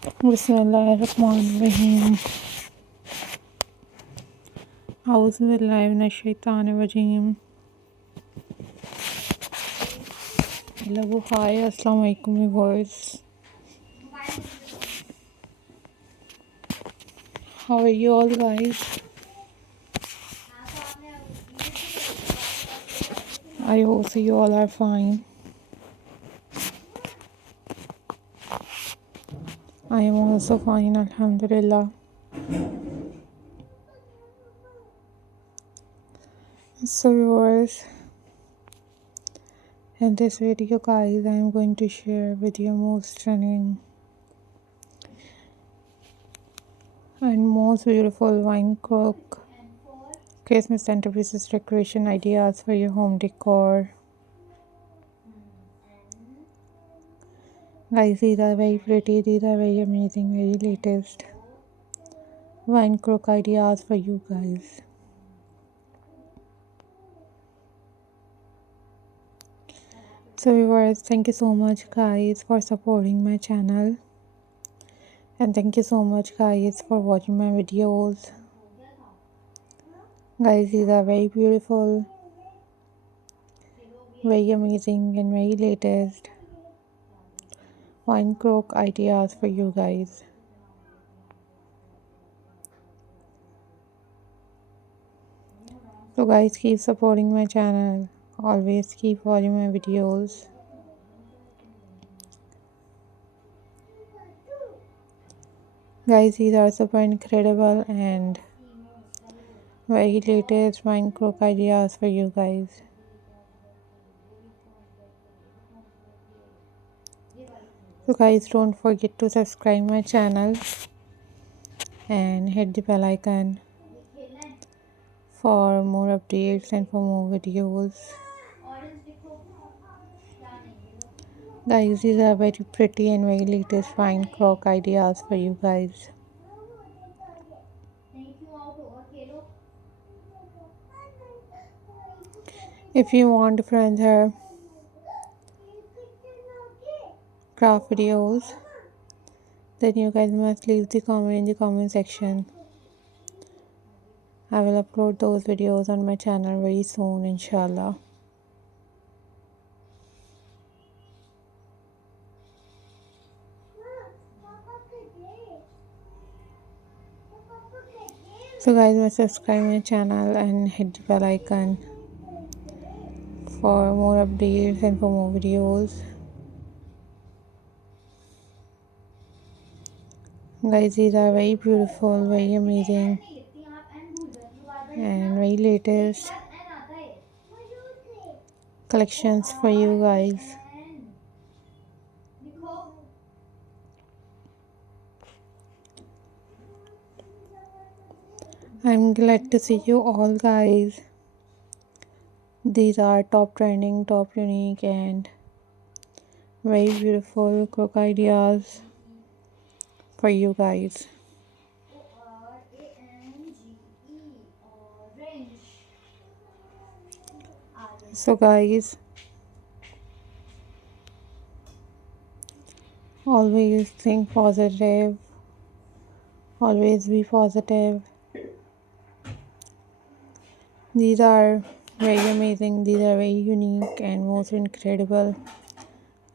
Bismillahirrahmanirrahim. Auzubillahi minash-shaytanir-rajim. Hello, hi, assalamu alaikum viewers. How are you all guys? I hope you all are fine. I am also fine, alhamdulillah. So viewers, in this video guys, I am going to share with you most stunning and most beautiful wine Cork Christmas centerpieces decoration ideas for your home decor. Guys, these are very pretty, these are very amazing, very latest wine crook ideas for you guys. So viewers, thank you so much guys for supporting my channel, and thank you so much guys for watching my videos. Guys, these are very beautiful, very amazing and very latest wine crook ideas for you guys. So guys, keep supporting my channel, always keep watching my videos. Guys, these are super incredible and very latest wine crook ideas for you guys. So guys, don't forget to subscribe my channel and hit the bell icon for more updates and for more videos. Guys, these are very pretty and very latest wine crook ideas for you guys. If you want further craft videos, then you guys must leave the comment in the comment section. I will upload those videos on my channel very soon, inshallah. So guys, must subscribe my channel and hit the bell icon for more updates and for more videos. Guys, these are very beautiful, very amazing and very latest collections for you guys. I'm glad to see you all guys. These are top trending, top unique and very beautiful crook ideas for you guys. So guys, always think positive, always be positive. These are very amazing, these are very unique and most incredible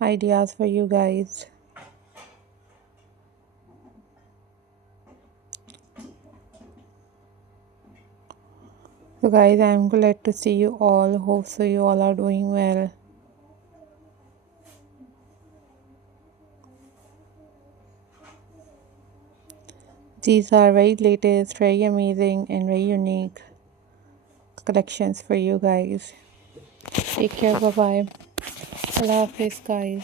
ideas for you guys. So guys, I'm glad to see you all. Hope so you all are doing well. These are very latest, very amazing and very unique collections for you guys. Take care, bye bye. Allah Hafiz guys.